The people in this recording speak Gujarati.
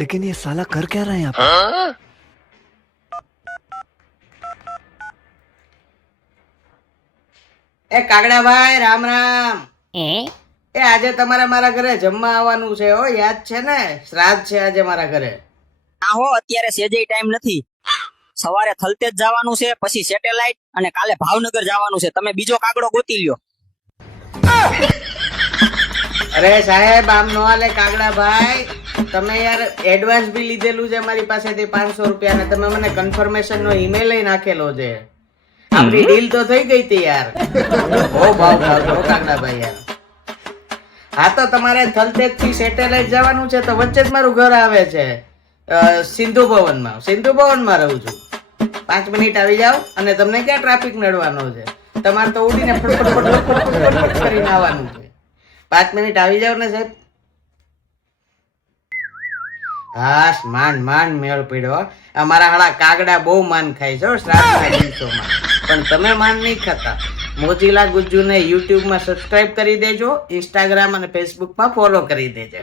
लेकिन ये साला कर क्या रहा है यहाँ पे? એ કાગડાભાઈ રામ રામ. એ આજે તમારે મારા ઘરે જમવા આવવાનું છે હો, યાદ છે ને? શ્રાદ્ધ છે આજે મારા ઘરે. ના હો, અત્યારે સેજે ટાઈમ નથી. સવારે થલતેજ જવાનું છે, પછી સેટેલાઇટ અને કાલે ભાવનગર જવાનું છે. તમે બીજો કાગડો ગોતી લ્યો. અરે સાહેબ, આમ નો હાલે કાગડાભાઈ. તમે યાર એડવાન્સ બી લીધેલું છે મારી પાસેથી 500 રૂપિયા ને તમે મને કન્ફર્મેશન નો ઈમેલ નાખેલો છે. આપણી ડીલ તો થઈ ગઈ હતી યાર. બહુ ભાવ ખાવજો કાગડાભાઈ યાર. હા તો તમારે થલતેજ થી સેટેલાઇટ જવાનું છે તો વચ્ચે જ મારું ઘર આવે છે, સિંધુ ભવનમાં. સિંધુ ભવનમાં રહું છું. 5 મિનિટ આવી જાઓ અને તમને ક્યાં ટ્રાફિક નડવાનો છે? તમારે તો ઉડીને ફટફટ કરીને આવવાનું છે. 5 મિનિટ આવી જાવ ને સાહેબ. હાશ, માંડ માંડ મેળ પડ્યો. અમારા હાડા કાગડા બહુ માન ખાય છે શ્રાદ્ધના દિવસોમાં, પણ તમે માન નહીં ખાતા. મોજીલા ગુજ્જુને યુટ્યુબમાં સબસ્ક્રાઇબ કરી દેજો, ઇન્સ્ટાગ્રામ અને ફેસબુકમાં ફોલો કરી દેજો.